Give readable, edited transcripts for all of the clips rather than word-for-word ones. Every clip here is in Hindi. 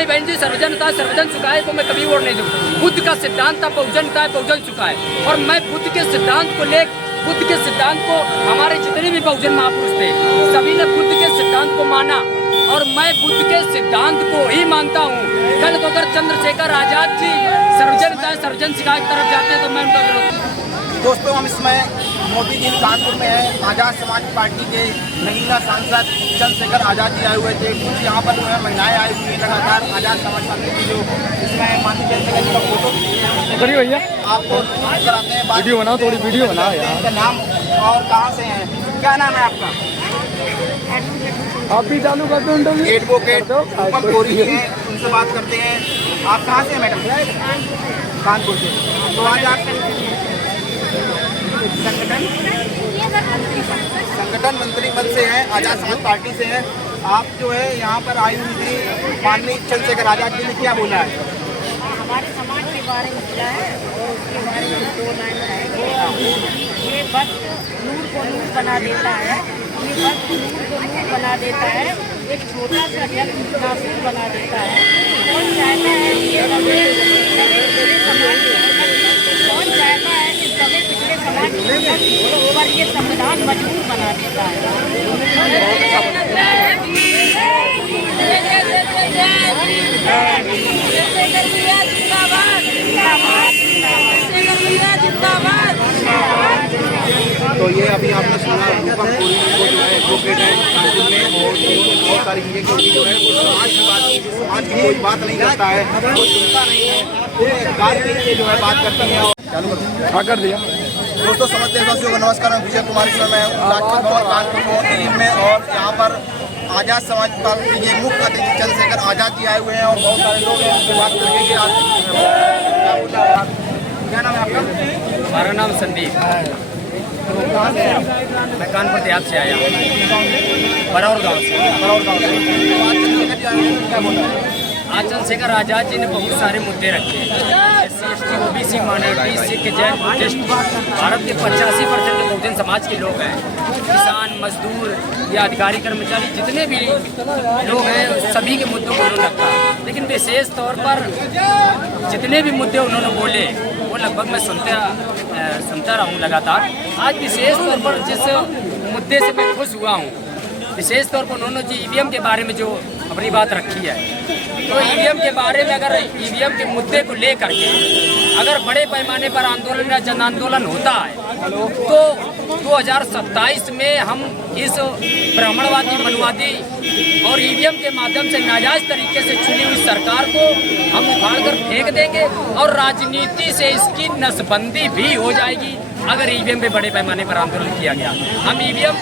नहीं बहन जी, सर्वजनता सर्वजन सुखाए को मैं कभी वोट नहीं दूँ। बुद्ध का सिद्धांत था बहुजनता बहुजन सुखाए, और मैं बुद्ध के सिद्धांत को हमारे जितने भी बहुजन महापुरुष थे सभी ने बुद्ध के सिद्धांत को माना, और मैं बुद्ध के सिद्धांत को ही मानता हूँ। कल को अगर चंद्रशेखर आजाद जी सर्वजनता सर्वजन सुखाए की तरफ जाते हैं तो मैं उनका विरोध। दोस्तों, हम इसमें मोदी जी कानपुर में है। आज़ाद समाज पार्टी के नगीना सांसद चंद्रशेखर आजाद जी आए हुए थे। कुछ यहाँ पर जो है महिलाएं आई हुई हैं लगातार आज़ाद समाज पार्टी की, जो इसमें माननीय चंद्रशेखर जी का फोटो भैया आपको कराते हैं। वीडियो बनाओ, थोड़ी वीडियो बनाओ यार। इनका नाम और कहाँ से हैं, क्या नाम है आपका? आप भी चालू कर दो इंटरव्यू। एडवोकेट रूपम कोरी जी हैं, उनसे बात करते हैं। आप कहाँ से हैं मैडम? कानपुर से। तो आज आप संगठन मंत्री पद से हैं, आज़ाद समाज पार्टी से हैं। आप जो है यहाँ पर आई हुई थी, माननीय चंद्रशेखर आजाद जी ने क्या बोला है? हमारे समाज के बारे में बोला है और उसके बारे में 2 लाइन है। ये वक्त नूर को नूर बना देता है, ये वक्त नूर को नूर बना देता है, एक छोटा सा जग नासूर बना देता है। कौन चाहता है ये पिछले समाज कौन चाहता है कि सभी पिछले समाज पर ये संविधान मजबूर बना देता तो ये अभी आपने सुना रूपम कोरी को जो है एडवोकेट है कानपुर में, और बहुत सारी चीज़ें क्योंकि जो है वो समाज की बात, समाज की कोई बात नहीं करता है, वो सुनता नहीं है, वो कार्य के जो है बात करती है। चालू कर दिया। दोस्तों, समझते हैं को नमस्कार। मैं विजय कुमार मैं लाजपत भवन कानपुर मोहन में, और यहाँ पर आज़ाद समाज पार्टी के मुख्य अतिथि चंद्रशेखर आजाद जी आए हुए हैं, और बहुत सारे लोग हैं उनसे बात करेंगे। क्या नाम है आपका? हमारा नाम संदीप। तो कहाँ से हैं आप? मैं कानपुर देहात से आया हूँ, बरौर गाँव से। क्या बोला है? आज चंद्रशेखर आजाद जी ने बहुत सारे मुद्दे रखे हैं। SC/ST, OBC, minority, Sikh, Jain, Buddhist, Bharat के 85% बहुजन समाज के लोग हैं। किसान, मजदूर या अधिकारी कर्मचारी जितने भी लोग हैं सभी के मुद्दों को उन्होंने रखा, लेकिन विशेष तौर पर जितने भी मुद्दे उन्होंने बोले वो लगभग मैं सुनता रहा हूँ लगातार। आज विशेष तौर पर जिस मुद्दे से मैं खुश हुआ हूँ, विशेष तौर पर उन्होंने जो EVM के बारे में जो अपनी बात रखी है, तो EVM के बारे में अगर EVM के मुद्दे को लेकर के अगर बड़े पैमाने पर आंदोलन या जन आंदोलन होता है तो 2027 में हम इस ब्राह्मणवादी, मनुवादी और EVM के माध्यम से नाजायज तरीके से चुनी हुई सरकार को हम उखाड़ कर फेंक देंगे, और राजनीति से इसकी नसबंदी भी हो जाएगी अगर EVM पे बड़े पैमाने पर आंदोलन किया गया। हम EVM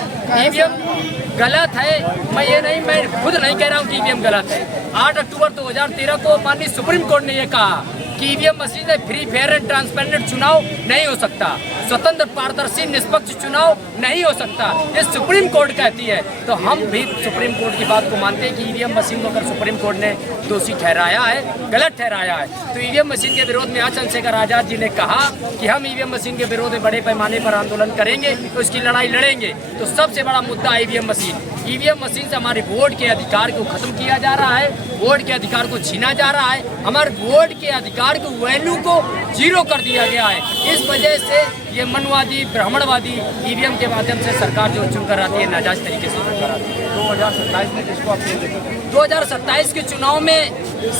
गलत है, मैं खुद नहीं कह रहा हूँ कि EVM गलत है। 8 अक्टूबर 2013 को माननीय सुप्रीम कोर्ट ने यह कहा कि EVM मशीन से फ्री, फेयर एंड ट्रांसपेरेंट चुनाव नहीं हो सकता, स्वतंत्र, पारदर्शी, निष्पक्ष चुनाव नहीं हो सकता, ये सुप्रीम कोर्ट कहती है। तो हम भी सुप्रीम कोर्ट की बात को मानते हैं कि EVM मशीन को अगर सुप्रीम कोर्ट ने दोषी ठहराया है, गलत ठहराया है, तो EVM मशीन के विरोध में आज चंद्रशेखर आजाद जी ने कहा कि हम EVM मशीन के विरोध में बड़े पैमाने पर आंदोलन करेंगे, तो इसकी लड़ाई लड़ेंगे। तो सबसे बड़ा मुद्दा है EVM मशीन। EVM मशीन से हमारे वोट के अधिकार को खत्म किया जा रहा है, वोट के अधिकार को छीना जा रहा है, हमारे वोट के अधिकार को, वैल्यू को जीरो कर दिया गया है। इस वजह से ये मनवादी, ब्राह्मणवादी EVM के माध्यम से सरकार जो चुनकर आती है, नाजायज तरीके से चुनकर आती है। 2027 में किसको आप देंगे? 2027 के चुनाव में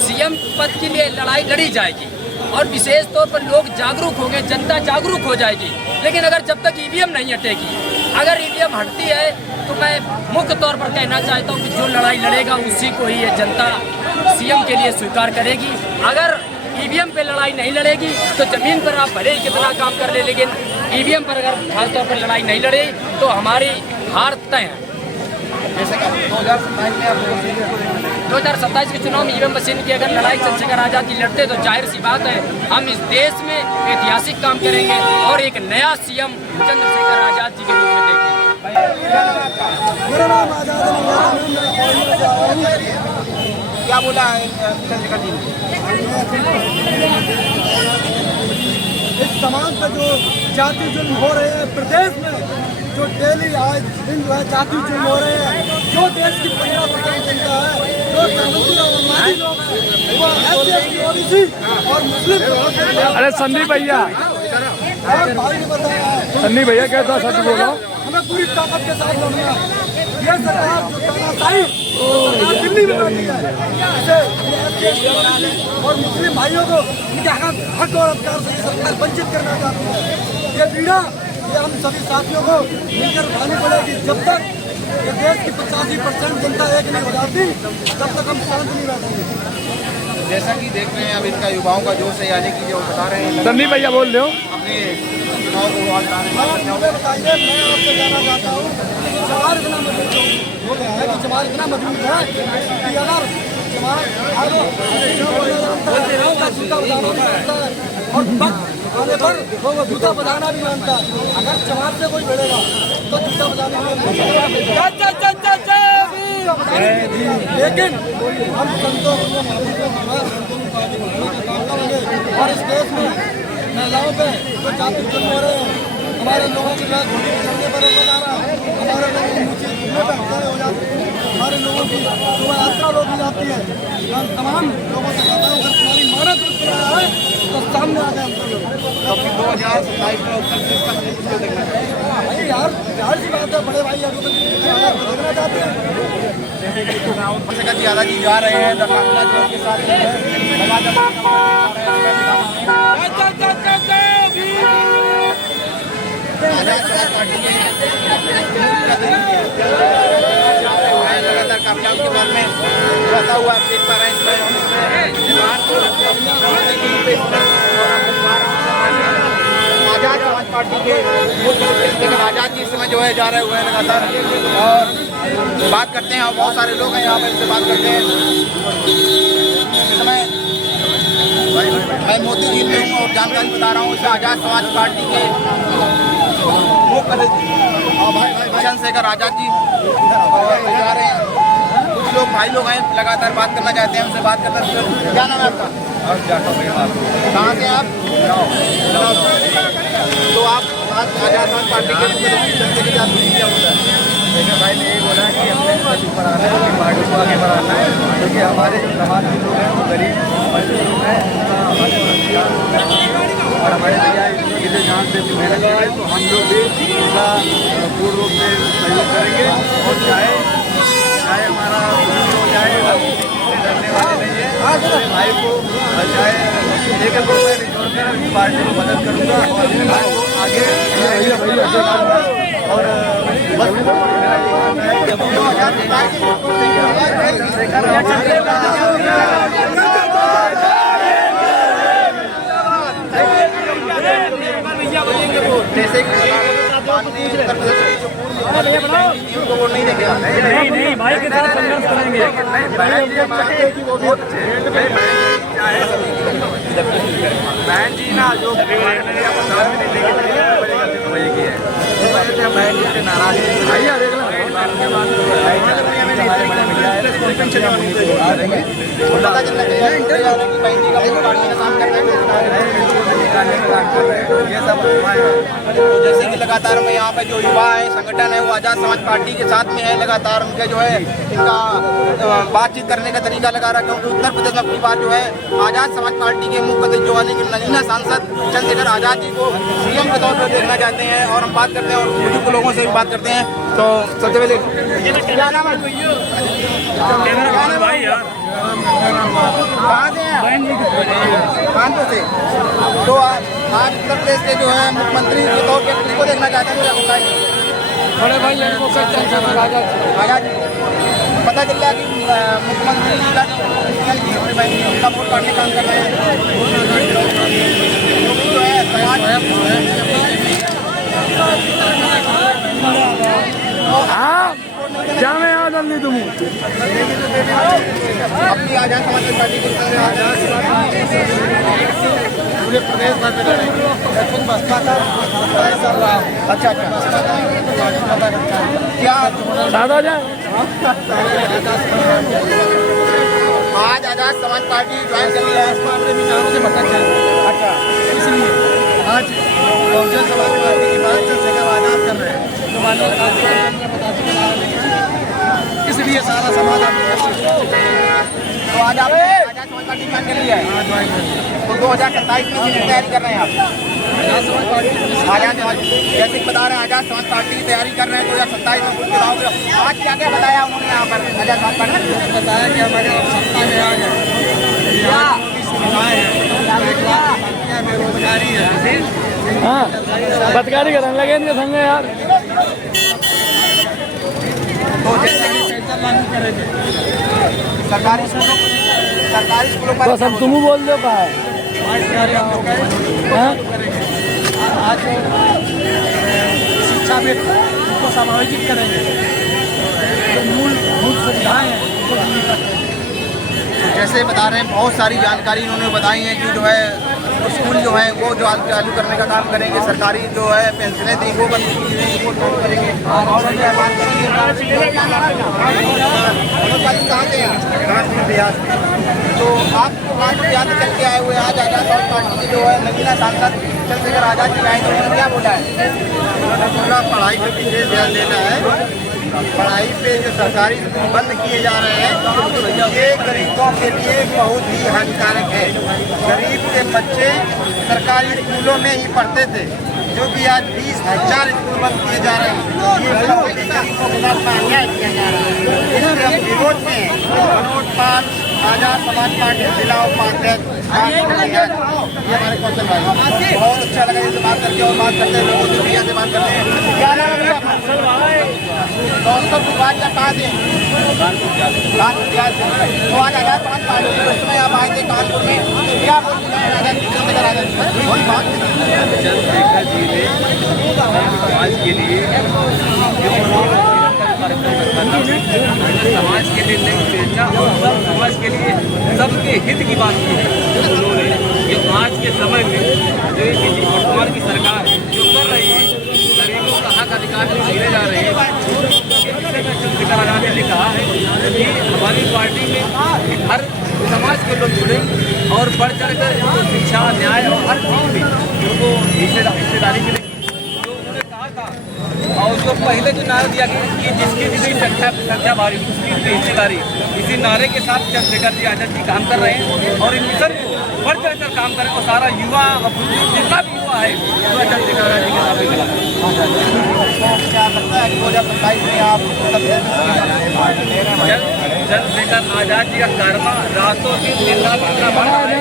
CM पद के लिए लड़ाई लड़ी जाएगी, और विशेष तौर पर लोग जागरूक होंगे, जनता जागरूक हो जाएगी। लेकिन अगर जब तक EVM नहीं हटेगी, अगर EVM हटती है तो मैं मुख्य तौर पर कहना चाहता हूँ कि जो लड़ाई लड़ेगा उसी को ही ये जनता CM के लिए स्वीकार करेगी। अगर EVM पे लड़ाई नहीं लड़ेगी तो जमीन पर आप भले ही कितना काम कर ले, लेकिन EVM पर अगर खासतौर पर लड़ाई नहीं लड़े तो हमारी हार तय है। जैसे कि 2027 में आप 2027 के चुनाव में EVM मशीन की अगर लड़ाई चंद्रशेखर आजाद जी लड़ते तो जाहिर सी बात है हम इस देश में ऐतिहासिक काम करेंगे और एक नया CM चंद्रशेखर आजाद जी के रूप में देखेंगे। मेरा नाम आजाद है। क्या बोला है चंद्रशेखर जी ने? इस समाज पर जो जाति जुल्म हो रहे हैं प्रदेश में, जो डेली आज दिन जो है जाति जुल्म हो रहे हैं, जो देश की 15% जनता है, जो बाकी लोग हैं वो SC, OBC और मुस्लिम। अरे संदीप भैया, भाई ने बताया है संदीप भैया कैसा सच बोलो। हमें पूरी ताकत के साथ लड़ना। ये सरकार जो तानाशाही सरकार दिल्ली में बैठी है, इसे और मुस्लिम भाइयों को इनके हक और अधिकार से सरकार वंचित करना चाहती है। ये पीड़ा ये हम सभी साथियों को मिलकर उठानी पड़ेगी। जब तक ये देश की 85% जनता एक नहीं हो जाती तब तक हम शांत नहीं बैठेंगे। जैसा कि देख रहे हैं अब इनका युवाओं का जोश है, यानी कि जो बता रहे हैं संदीप भैया बोल रहे हो। अपने चुनाव को बता रहे हैं। मुझे बताइए, मैं आपसे जानना चाहता हूँ जवाहर इतना मजबूत हो गया है कि जवाहर इतना मजबूत है कि अगर जवाहर जूता बजाना भी जानता है और वक्त आने पर वो जूता बजाना भी जानता है। अगर जवाहर से कोई लड़ेगा तो जूता बजाने में लेकिन हम संतों को और इस देश में महिलाओं पे जो जाति जुल्म हो रहे हैं, हमारे लोगों के साथ घोड़ी चलने पर रोका जा रहा है, हमारे लोगों की नीचे घूमने पर खड़े हो जाते हैं, हमारे लोगों की शोभा यात्रा रोकी जाती है। हम तमाम लोगों से कहता हूँ अगर तुम्हारी मानत उठ रहा है तो सामने आ जाए। तो फिर 2027 में उत्तर प्रदेश का नेतृत्व देखना चाहिए। भाई यार जाहिर सी बात है, बड़े भाई अभी तक देखना चाहते हैं। ज्यादा जी जा रहे हैं दरभंगा जोड़ के साथ लगातार काफिला के बाद में रहता हुआ आप देख पा रहे हैं आजाद समाज पार्टी के आजाद जी इस समय जो है जा रहे हुए हैं लगातार। और बात करते हैं और बहुत सारे लोग हैं यहाँ पर, इनसे बात करते हैं। इस समय मैं मोती झील में हूँ और जानकारी बता रहा हूँ। इस आजाद समाज पार्टी के चंद्रशेखर आजाद जी जा रहे हैं। कुछ लोग भाई लोग हैं लगातार बात करना चाहते हैं, उनसे बात करना। क्या नाम है आपका? कहाँ से आप? तो आप आजाद समाज पार्टी के जनता के साथ क्या होता है? भाई ने यही बोला कि हमने ऊपर आना है, अपनी पार्टी को आगे बढ़ाना है, क्योंकि हमारे जो समाज के लोग हैं वो गरीब मजदूर हैं और हमारे भैया जिसे जान से मेहनत करें तो हम लोग भी इसका पूर्ण रूप से सहयोग करेंगे। और चाहे हमारा हो जाए, डरने वाले नहीं है। अपने भाई को चाहे 1 रुपये नहीं छोड़कर अपनी पार्टी को मदद करूँगा और अपने भाई को आगे और बस जैसे कि उनको वोट नहीं देंगे। नहीं भाई के साथ संघर्ष करेंगे। बहन जी ना जो बहन जी से नाराज जैसे कि लगातार में यहाँ पे जो युवा है संगठन है वो आजाद समाज पार्टी के साथ में है। लगातार उनके जो है इनका बातचीत करने का तरीका लगा रहा है, क्योंकि उत्तर प्रदेश में अपनी बात जो है आजाद समाज पार्टी के मुख्य जो वाले नगीना सांसद चंद्रशेखर आजाद जी को सीएम के तौर पर देखना चाहते हैं। और हम बात करते हैं और बुजुर्ग लोगों से भी बात करते हैं। तो सबसे पहले क्या नाम है? भाई यार कहाँ से हैं? कानपुर से। तो आज उत्तर प्रदेश के जो है मुख्यमंत्री के तौर पर किसको देखना चाहते हैं? बड़े भाई चंद्रशेखर आजाद जी पता चल गया कि मुख्यमंत्री का उनका वोट पड़ने काम कर रहे हैं। जो है हाँ क्या मैं याद नहीं तुम अपनी आजाद समाज पार्टी को पूरे प्रदेश भर में बसपा का अच्छा क्या दादा जाए आज आजाद समाज पार्टी ज्वाइन कर लिया है। से पता चल अच्छा, इसलिए आज बहुजन समाज पार्टी की बात चंद्रशेखर आजाद कर रहे हैं। तो माननीय भी ये सारा समाधान तो आज आप आजाद समाज पार्टी ज्वाइन कर लिया है तो 2027 में किसकी तैयारी कर रहे हैं आप? आजाद समाज, जैसे बता रहे हैं आजाद समाज पार्टी की तैयारी कर रहे हैं 2027 में चुनाव। आज क्या क्या बताया उन्होंने यहाँ पर आजाद समाज पार्टी ने? बताया कि हमारे सत्ता में आ गए, बेरोजगारी है, हाँ बदकारी करने लगे इनके संग यार। तो जैसे लागू करेंगे। सरकारी स्कूलों पर तो सब तुम बोल दो का है आज कार्य हम लोग हाँ? करेंगे। आज शिक्षा में उनको समायोजित करेंगे, जो मूलभूत सुविधाएं हैं उनको पूरी करेंगे। जैसे बता रहे हैं बहुत सारी जानकारी इन्होंने बताई है कि जो है स्कूल जो है वो जो चालू करने का काम करेंगे, सरकारी जो है पेंशनें थी वो बंद वो चालू करेंगे और क्या बात करेंगे। तो आप कानपुर याद करके आए हुए आज आजाद समाज पार्टी के जो है नगीना सांसद चंद्रशेखर आजाद जी आए तो उन्होंने क्या बोला है? पूरा पढ़ाई पे विशेष ध्यान देना है। पढ़ाई पे जो सरकारी स्कूल बंद किए जा रहे हैं ये गरीबों के लिए बहुत ही हानिकारक है। गरीब के बच्चे सरकारी स्कूलों में ही पढ़ते थे, जो कि आज 20,000 स्कूल बंद किए जा रहे हैं। ये बहुत ही गरीबों के साथ अन्याय किया जा रहा है। इसके हम विरोध में हैं। मनोज पाल आजाद समाज पार्टी जिला उपाध्यक्ष ये हमारे कौशल भाई बहुत अच्छा लगा इनसे बात करके और बात करते हैं लोगों से भैया से बात करते हैं। क्या नाम है आपका? कौशल कुमार क्या कहाँ से? कानपुर से। तो आज आजाद समाज पार्टी के में आप आए थे कानपुर में, क्या बोलते हैं आजाद चंद्रशेखर आजाद वही बात चंद्रशेखर जी ने समाज के लिए समाज के लिए नहीं सोचा और सब समाज के लिए सबके हित की बात की है उन्होंने। जो आज के समय में जो वर्तमान की सरकार जो कर रही है, गरीबों का हक अधिकार जो छीने जा रहे हैं, चंद्रशेखर आजाद ने कहा है कि हमारी पार्टी में हर समाज के लोग जुड़े और बढ़ चढ़ कर शिक्षा न्याय और हर चीज में उनको हिस्सेदारी मिलेगी। और जो पहले जो नारा दिया कि जिसकी जितनी संख्या भारी उसकी हिस्सेदारी, इसी नारे के साथ चंद्रशेखर जी आजाद जी काम कर रहे हैं और इन मिशन को बढ़ चढ़ कर काम करें और सारा युवा जितना भी युवा है वो चंद्रशेखर आजाद जी के साथ में खड़ा है। क्या लगता है 2027 में आप चंद्रशेखर आजाद जी का कारवा रातों दिन इतना बढ़ा है।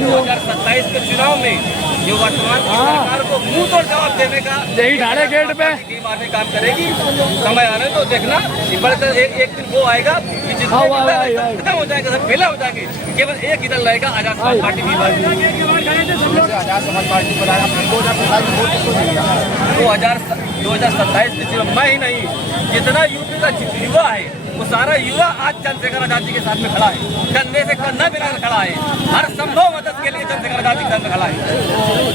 2027 के चुनाव में जो वर्तमान सरकार को मुंह तोड़ जवाब देने का यही ढाले गेट पे टीम आगे काम करेगी। समय आने तो देखना बढ़कर एक दिन वो आएगा कि जिसमें खत्म हो जाएगा, सब फेला हो जाएंगे, केवल एक ही दल रहेगा आजाद समाज पार्टी भी। आजाद समाज पार्टी पर 2027 में सिर्फ मैं ही नहीं, जितना यूपी का युवा है वो सारा युवा आज चंद्रशेखर आजाद जी के साथ में खड़ा है, कंधे से कंधा मिलाकर खड़ा है, हर संभव मदद के लिए चंद्रशेखर आजाद जी के साथ में खड़ा है।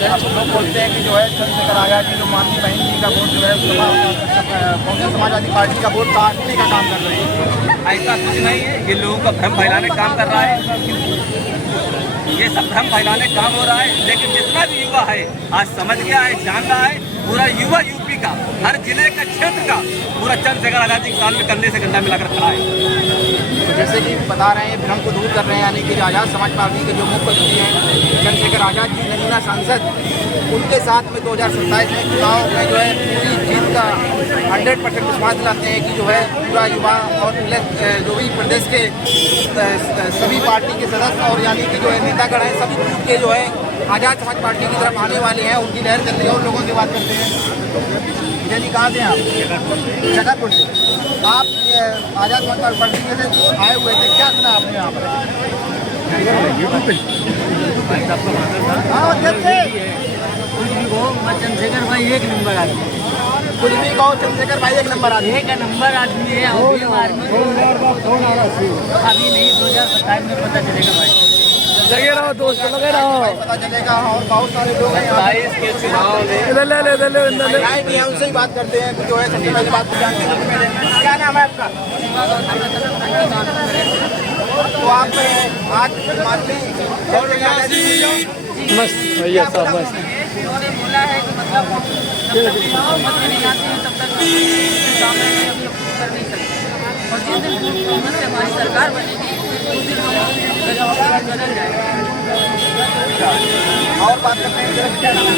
आप लोग बोलते हैं कि जो है चंद्रशेखर आजाद जी जो मानसी बहन जी का वोट जो है कांग्रेस समाजवादी पार्टी का वोट काटने का काम कर रहे हैं। ऐसा कुछ नहीं है, ये लोगों का भ्रम फैलाने का काम कर रहा है, ये सब भ्रम फैलाने का काम हो रहा है। लेकिन जितना भी युवा है आज समझ गया है, जान रहा है, पूरा युवा यूपी का हर जिले का क्षेत्र का पूरा चंद्रशेखर आजाद जी के साथ में कंधे से कंधा मिलाकर खड़ा है। तो जैसे कि बता रहे हैं भ्रम को दूर कर रहे हैं, यानी कि आजाद समाज पार्टी के जो मुख्यमंत्री हैं चंद्रशेखर आजाद जी नगीना सांसद, उनके साथ में 2027 में चुनाव में जो है पूरी जीत का 100% विश्वास दिलाते हैं कि जो है पूरा युवा और जो भी प्रदेश के सभी पार्टी के सदस्य और यानी कि जो है नेतागण हैं सभी ग्रुप के जो है आजाद समाज पार्टी की तरफ आने वाले हैं, उनकी लहर चल रही है। और लोगों से बात करते हैं, यानी कहाँ से आप? जगतपुर से। आप आजाद समाज पार्टी में से आए हुए थे, क्या सुना आपने यहाँ पर? चंद्रशेखर भाई एक नंबर आदमी, कुछ भी कहो, चंद्रशेखर भाई एक नंबर आदमी। एक नंबर आदमी है। अभी नहीं 2027 में पता चलेगा भाई। लगे रहो दोस्त, लगे रहो। पता चलेगा। और बहुत सारे लोग हैं यहाँ के चुनाव में इधर ले ले, इधर ले, इधर ले। महिलाएं भी हैं, उनसे ही बात करते हैं कि जो है सबसे पहले बात जानते हैं। क्या नाम है आपका? तो आप आज मानसी मस्त भैया साहब मस्त। उन्होंने बोला है कि मतलब जब तक चुनाव नहीं आते हैं तब तक सामने कर नहीं सकते। और जिस दिन कांग्रेस से हमारी सरकार बनेगी उस दिन हम बदल जाएंगे। और बात करते हैं क्या नाम है?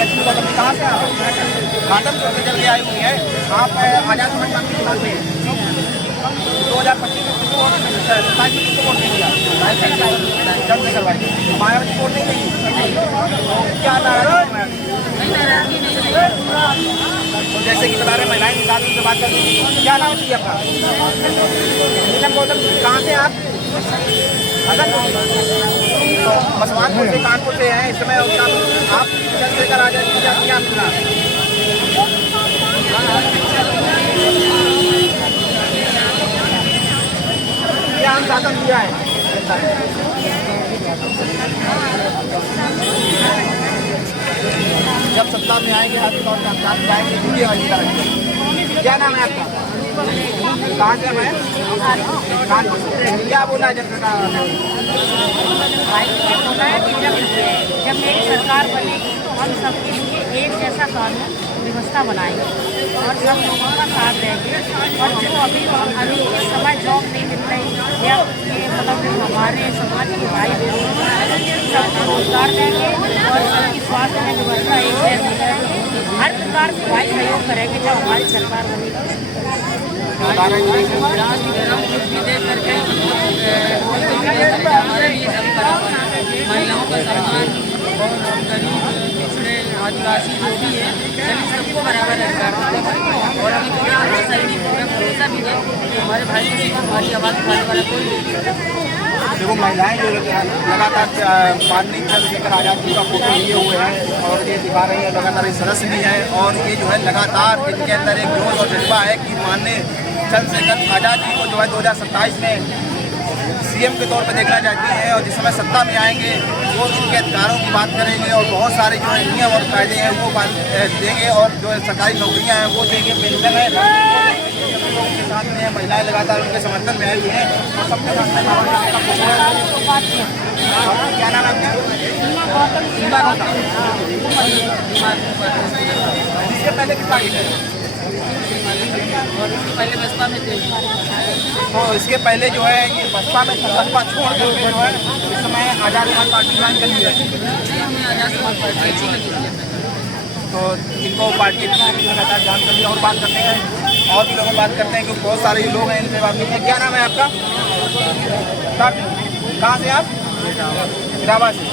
लक्ष्मी गौतम जी कहाँ से आप? घाटम चौक से चल के आई हुई है। आप आजाद समाज पार्टी के साथ में 2025 में किसको वोट देंगे? चंद्रशेखर भाई मायावती वोट नहीं देंगी? तो क्या नाराजगी है? तो जैसे कि बता रहे महिलाएं निकाल से बात कर रही हैं, क्या नाम है आपका? नीलम गौतम जी कहाँ से आप? तो मसवानपुर से कानपुर से हैं इस समय। आप चंद्रशेखर आजाद जी क्या अपना क्या हम शासन दिया है? जब सत्ता में आएंगे हर तौर पर काम जाएंगे दूसरी वाली करेंगे। क्या नाम है आपका? कहाँ से है? कानपुर से। क्या बोला है जनता भाई ने बोला है कि जब मेरी सरकार बनेगी तो हम सबके लिए एक जैसा कानून व्यवस्था बनाएंगे और सब लोगों का साथ देंगे। और जो अभी इस समय जॉब नहीं मिल रही या ये मतलब हमारे समाज के भाई बहनों सबको रोजगार देंगे और सबकी स्वास्थ्य में व्यवस्था एक जैसी करेंगे। हर प्रकार से भाई सहयोग करेंगे जब हमारी सरकार बनेगी। महिलाओं का सम्मान और गरीब पिछड़े आदिवासी जो भी है सभी सबको बराबर अधिकार और हमें पूरा आशा ही नहीं पूरा भरोसा भी है कि हमारे भाई को हमारी आवाज़ उठाने वाला कोई नहीं। देखो महिलाएं जो लगातार माननीय चंद्रशेखर आजाद जी का फोटो लिए हुए हैं और ये दिखा रही है लगातार ये सदस्य भी हैं और ये जो है लगातार इनके अंदर एक जोश और जज्बा है कि माननीय चंद्रशेखर आजाद जी को जो है 2027 में सीएम के तौर पर देखना चाहती हैं और जिस समय सत्ता में आएंगे वो इनके अधिकारों की बात करेंगे और बहुत सारे जो है नियम और फायदे हैं वो देंगे और जो सरकारी नौकरियां हैं वो देंगे, पेंशन है लोगों के साथ में महिलाएं लगातार उनके समर्थन में आई हुई हैं और सबके साथ क्या नाम है आपका? इसके पहले कितना पहले बसपा में थे तो इसके पहले जो है ये बसपा में बसपा छोड़ के जो है इस समय आजाद समाज पार्टी ज्वाइन कर लिया है। हमें आजाद समाज पार्टी अच्छी लगी है तो इनको पार्टी लगातार जान कर लिया। और बात करते हैं और भी लोगों बात करते हैं क्योंकि बहुत सारे लोग हैं इनसे बात नहीं है। क्या नाम है आपका? कहाँ से आप? इलाहाबाद से।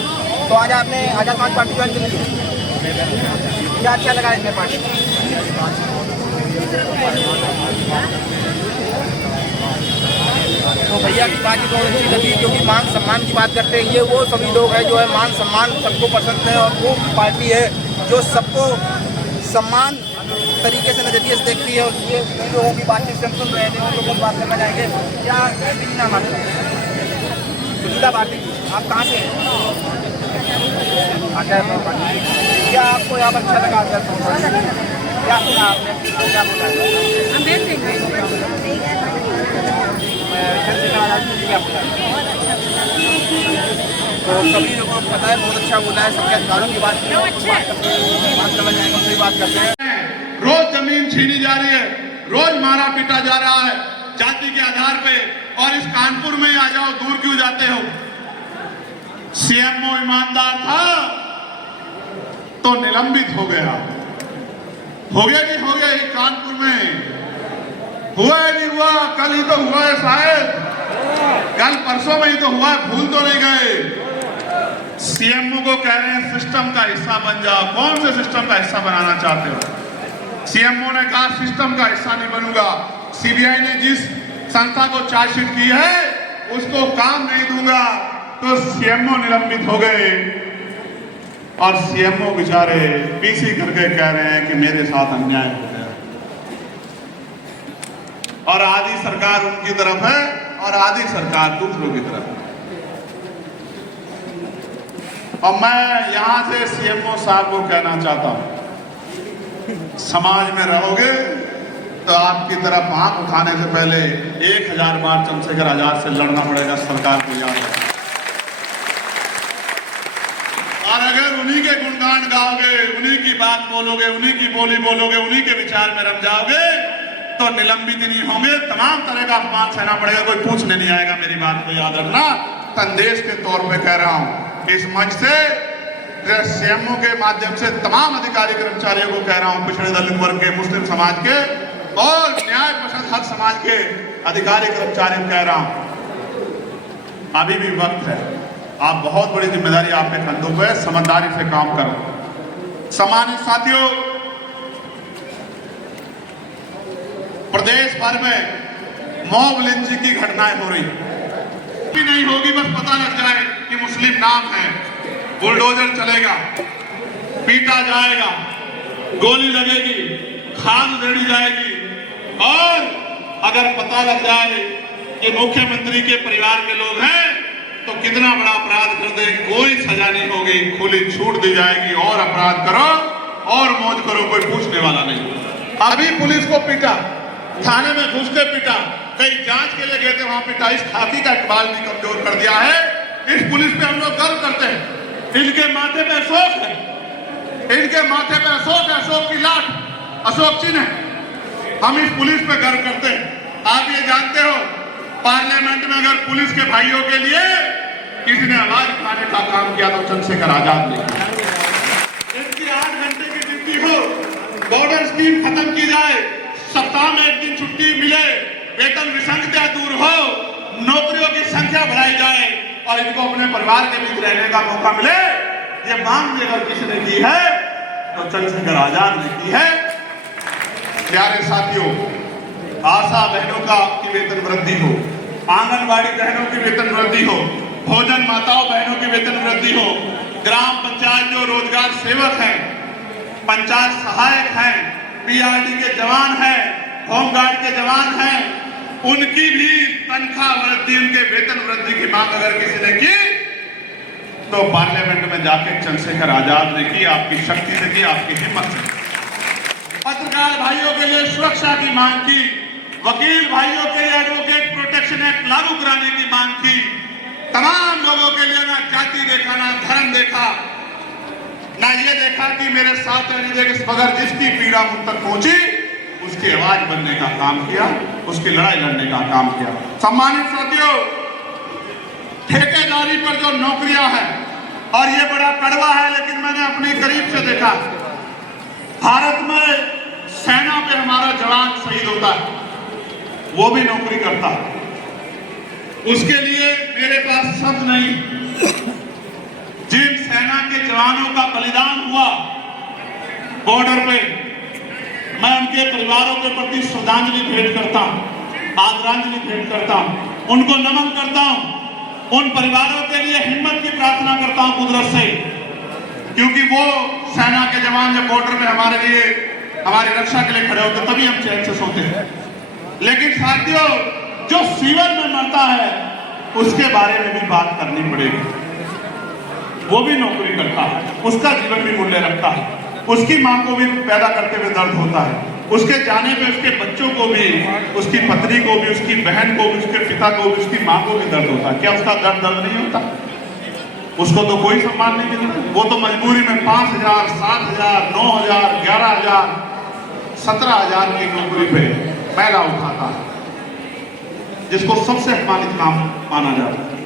तो आज आपने आजाद समाज पार्टी ज्वाइन कर ली, क्या अच्छा लगा इसमें पार्टी? तो भैया की बात ही बहुत अच्छी लगी क्योंकि मान सम्मान की बात करते हैं। ये वो सभी लोग हैं जो है मान सम्मान सबको पसंद है और वो पार्टी है जो सबको सम्मान तरीके से नजरिए से देखती है। और ये लोगों की बातचीत से हम सुन रहे थे, उन लोगों से बात करना चाहेंगे। क्या नाम है? सुनीता पार्टी। आप कहाँ से हैं? क्या आपको यहाँ पर अच्छा लगा? क्या सुना आपने? क्या बोला? तो सभी लोगों को पता है बहुत अच्छा बोला है, सबके अधिकारों की बात करते हैं, बात करते हैं। रोज जमीन छीनी जा रही है, रोज मारा पीटा जा रहा है जाति के आधार पे। और इस कानपुर में आ जाओ, दूर क्यों जाते हो? सीएमओ ईमानदार था तो निलंबित हो गया। हो गया नहीं हो गया? कानपुर में हुआ है नहीं हुआ? कल ही तो हुआ है शायद, कल परसों में ही तो हुआ, भूल तो नहीं गए। सीएमओ को कह रहे हैं सिस्टम का हिस्सा बन जाओ। कौन से सिस्टम का हिस्सा बनाना चाहते हो? सीएमओ ने कहा सिस्टम का हिस्सा नहीं बनूंगा। सीबीआई ने जिस संस्था को चार्जशीट की है उसको काम नहीं दूंगा, तो सीएमओ निलंबित हो गए। और सीएमओ बेचारे पीसी करके कह रहे हैं कि मेरे साथ अन्याय हो गया। और आधी सरकार उनकी तरफ है और आधी सरकार दूसरों की तरफ है। और मैं यहां से सीएमओ साहब को कहना चाहता हूं, समाज में रहोगे तो आपकी तरफ हाथ उठाने से पहले 1000 बार चंद्रशेखर आजाद से लड़ना पड़ेगा, सरकार को याद रखना। और अगर उन्हीं के गुणगान गाओगे, उन्हीं की बात बोलोगे, उन्हीं की बोली बोलोगे, उन्हीं के विचार में रम जाओगे तो निलंबित नहीं होंगे, तमाम तरह का अपमान सहना पड़ेगा, कोई पूछने नहीं आएगा। मेरी बात को याद रखना, संदेश के तौर पे कह रहा हूं। इस मंच से सीएमओ के माध्यम से तमाम अधिकारी कर्मचारियों को कह रहा हूं, पिछड़े दलित वर्ग के, मुस्लिम समाज के और न्याय पसंद हर समाज के अधिकारी कर्मचारियों को कह रहा हूं, अभी भी वक्त है। आप बहुत बड़ी जिम्मेदारी आपके कंधों पे, समझदारी से काम करो। सम्मानित साथियों, प्रदेश भर में मॉब लिंचिंग की घटनाएं हो रही नहीं होगी, बस पता लग जाए कि मुस्लिम नाम है, बुलडोजर चलेगा, पीटा जाएगा, गोली लगेगी, खाद उधेड़ी जाएगी, और अगर पता लग जाए कि मुख्यमंत्री के परिवार के लोग हैं तो कितना बड़ा अपराध कर दे, कोई सजा नहीं होगी, खुली छूट दी जाएगी, और अपराध करो और मौज करो, कोई पूछने वाला नहीं। अभी पुलिस को पीटा, थाने में घुस के पीटा, कई जांच के लिए गए थे वहां पीटा। इस खाकी का इकबाल भी कमजोर कर दिया है। इस पुलिस पे हम लोग गर्व करते हैं। इनके माथे पे अशोक है, इनके माथे पे अशोक है, अशोक की लाट, अशोक चिन्ह है। हम इस पुलिस पे गर्व करते हैं। आप ये जानते हो, पार्लियामेंट में अगर पुलिस के भाइयों के लिए किसी ने आवाज उठाने का काम किया तो चंद्रशेखर आजाद ने। इनकी 8 घंटे की ड्यूटी हो, बॉर्डर स्कीम खत्म की जाए, सप्ताह में 1 दिन छुट्टी मिले, वेतन विसंगतियां दूर हो, नौकरियों की संख्या बढ़ाई जाए और इनको अपने परिवार के बीच रहने का मौका मिले, ये मांग भी अगर किसी ने की है तो चंद्रशेखर आजाद ने की है। प्यारे साथियों, आशा बहनों का की वेतन वृद्धि हो, आंगनबाड़ी बहनों की वेतन वृद्धि हो, भोजन माताओं बहनों की वेतन वृद्धि हो, ग्राम पंचायत जो रोजगार सेवक हैं, पंचायत सहायक हैं, पीआरडी के जवान हैं, होमगार्ड के जवान हैं, उनकी भी तनख्वाह वृद्धि, उनके वेतन वृद्धि की मांग अगर किसी ने की तो पार्लियामेंट में जाके चंद्रशेखर आजाद ने की, आपकी शक्ति से की, आपकी हिम्मत से। पत्रकार भाइयों के लिए सुरक्षा की मांग की, वकील भाइयों के लिए एडवोकेट प्रोटेक्शन एक्ट लागू कराने की मांग की, तमाम लोगों के लिए ना जाति देखा, ना धर्म देखा, ना ये देखा कि मेरे साथ रहने देखे, मगर जिसकी पीड़ा मुझ तक पहुंची उसकी आवाज बनने का काम किया, उसकी लड़ाई लड़ने का काम किया। सम्मानित साथियों, ठेकेदारी पर जो नौकरियां हैं, और ये बड़ा कड़वा है लेकिन मैंने अपने करीब से देखा, भारत में सेना पे हमारा जवान शहीद होता है, वो भी नौकरी करता है, उसके लिए मेरे पास शब्द नहीं। जिन सेना के जवानों का बलिदान हुआ बॉर्डर पे, मैं उनके परिवारों के प्रति श्रद्धांजलि भेंट करता हूं, आदरांजलि भेंट करता हूं, उनको नमन करता हूं, उन परिवारों के लिए हिम्मत की प्रार्थना करता हूं कुदरत से, क्योंकि वो सेना के जवान जब बॉर्डर में हमारे लिए, हमारी रक्षा के लिए खड़े होते तभी हम चैन से सोते हैं। लेकिन साथियों, जो सीवर में मरता है उसके बारे में भी बात करनी पड़ेगी। वो भी नौकरी करता है, उसका जीवन भी मूल्य रखता है, उसकी मां को भी पैदा करते हुए दर्द होता है, उसके जाने पे उसके बच्चों को भी, उसकी पत्नी को भी, उसकी बहन को भी, उसके पिता को भी, उसकी मां को भी दर्द होता है। क्या उसका दर्द नहीं होता? उसको तो कोई सम्मान नहीं मिलता। वो तो मजबूरी में 5,000, 7,000, 9,000, 11,000, 17,000 की नौकरी पे पहला उठाता है, जिसको सबसे अपमानित काम माना जाता है,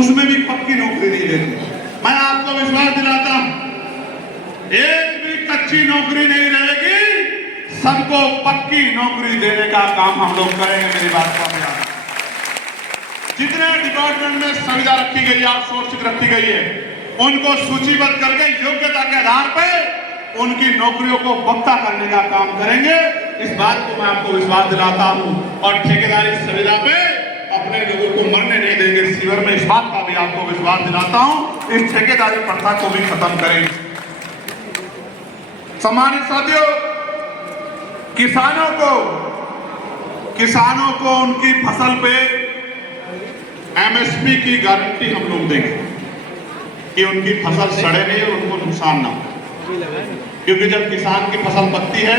उसमें भी पक्की नौकरी नहीं देती। मैं आपको विश्वास दिलाता हूं, एक भी कच्ची नौकरी नहीं रहेगी, सबको पक्की नौकरी देने का काम हम लोग करेंगे। मेरी बात को याद, जितने डिपार्टमेंट में सुविधा रखी गई है, आउटसोर्सिंग रखी गई है, उनको सूचीबद्ध करके योग्यता के आधार पर उनकी नौकरियों को पक्का करने का काम करेंगे। इस बात को मैं आपको विश्वास दिलाता हूं, और ठेकेदारी सुविधा पे अपने लोगों को मरने नहीं देंगे सीवर में, इस बात का भी आपको विश्वास दिलाता हूं। इस ठेकेदारी प्रथा को भी खत्म करेंगे। सम्मानित साथियों, किसानों को उनकी फसल पे एमएसपी की गारंटी हम लोग देंगे कि उनकी फसल सड़े नहीं और उनको नुकसान ना हो, क्योंकि जब किसान की फसल पकती है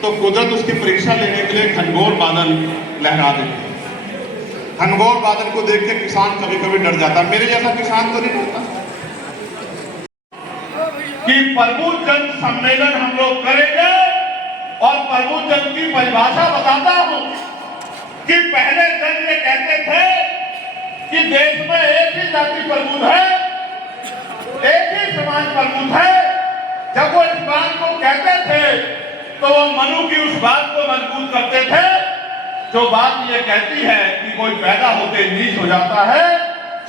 तो कुदरत उसकी परीक्षा लेने के लिए घनघोर बादल लहरा देती है। घनघोर बादल को देख के किसान कभी कभी डर जाता है। मेरे जैसा किसान तो नहीं डरता। कि प्रभु जन सम्मेलन हम लोग करेंगे और प्रभुत्व की परिभाषा बताता हूं कि पहले जन ये कहते थे कि देश में एक ही जाति प्रभुत्व है, एक ही समाज प्रभुत्व है। जब वो इस बात को कहते थे तो वो मनु की उस बात को मजबूत करते थे जो बात ये कहती है कि कोई पैदा होते नीच हो जाता है,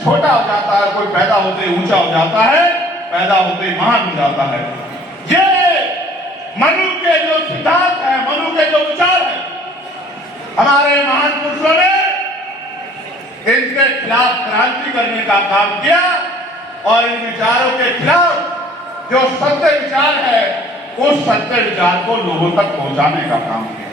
छोटा हो जाता है, कोई पैदा होते ऊंचा हो जाता है, पैदा होते महान हो जाता है। ये मनु के जो सिद्धांत है, मनु के जो विचार है, हमारे महान पुरुषों ने इनके खिलाफ क्रांति करने का काम किया और इन विचारों के खिलाफ जो सत्य विचार है उस सत्य विचार को लोगों तक पहुंचाने का काम किया।